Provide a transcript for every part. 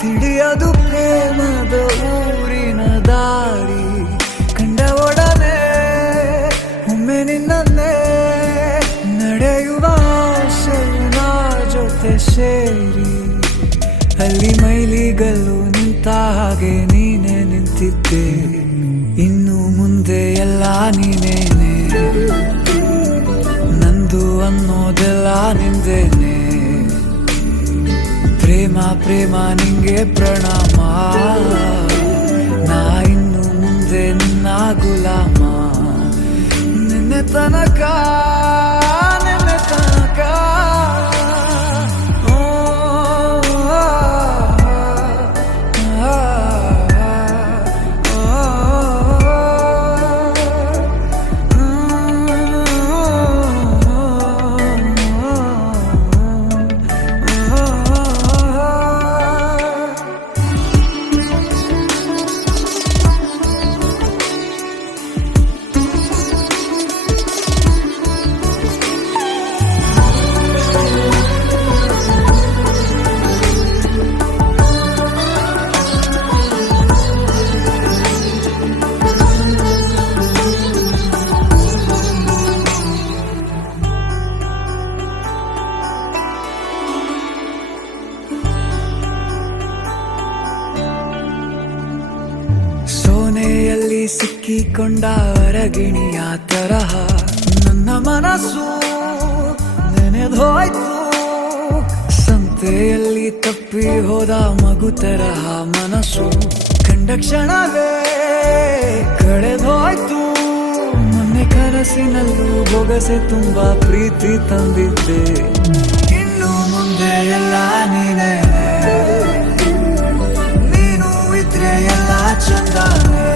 ತಿಳಿಯದು ಪ್ರೇಮದ ಊರಿನ ದಾರಿ ಕಂಡ ಒಡನೆ ಒಮ್ಮೆ ನಿನ್ನೇ ನಡೆಯುವ ಆಸೆಯ ಜೊತೆ ಸೇರಿ ಅಲ್ಲಿ ಮೈಲಿಗಲ್ಲು ನಿಂತ ಹಾಗೆ ನೀನೆ ನಿಂತಿದ್ದೆ ಇನ್ನು ಮುಂದೆ ಎಲ್ಲ ನೀನೇನೆ ನಂದು ಅನ್ನೋದೆಲ್ಲ ನಿಂದೇನೆ ಪ್ರೇಮ ಪ್ರೇಮ ನಿಂಗೆ ಪ್ರಣಾಮ ನಾ ಇನ್ನು ಮುಂದೆ ನಿನ್ನ ಗುಲಾಮ ನಿನ್ನೆ ತನಕ ಸೋನೆಯಲ್ಲಿ ಸಿಕ್ಕಿಕೊಂಡ ಅರಗಿಣಿಯ ತರಹ ನನ್ನ ಮನಸ್ಸು ನೆನೆದೋಯ್ತು ಸಂತೆಯಲ್ಲಿ ತಪ್ಪಿ ಹೋದ ಮಗು ತರಹ ಮನಸ್ಸು ಕಂಡ ಕ್ಷಣವೇ ಕಳೆದೋಯ್ತು ಮೊನ್ನೆ ಕನಸಿನಲ್ಲೂ ಬೊಗಸೆ ತುಂಬಾ ಪ್ರೀತಿ ತಂದಿದ್ದೆ ಇನ್ನು ಮುಂದೆ ಎಲ್ಲ ನೀನೇ ಎಲ್ಲ ಚಂದಾನೆ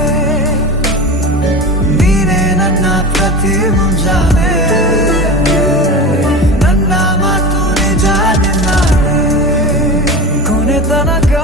ನೀನೇ ನನ್ನ ಪ್ರತಿ ಮುಂಜಾನೆ ನನ್ನ ಮಾತು ನಿಜ ನಿನ್ನಾನೆ ಕೊನೆ ತನಕ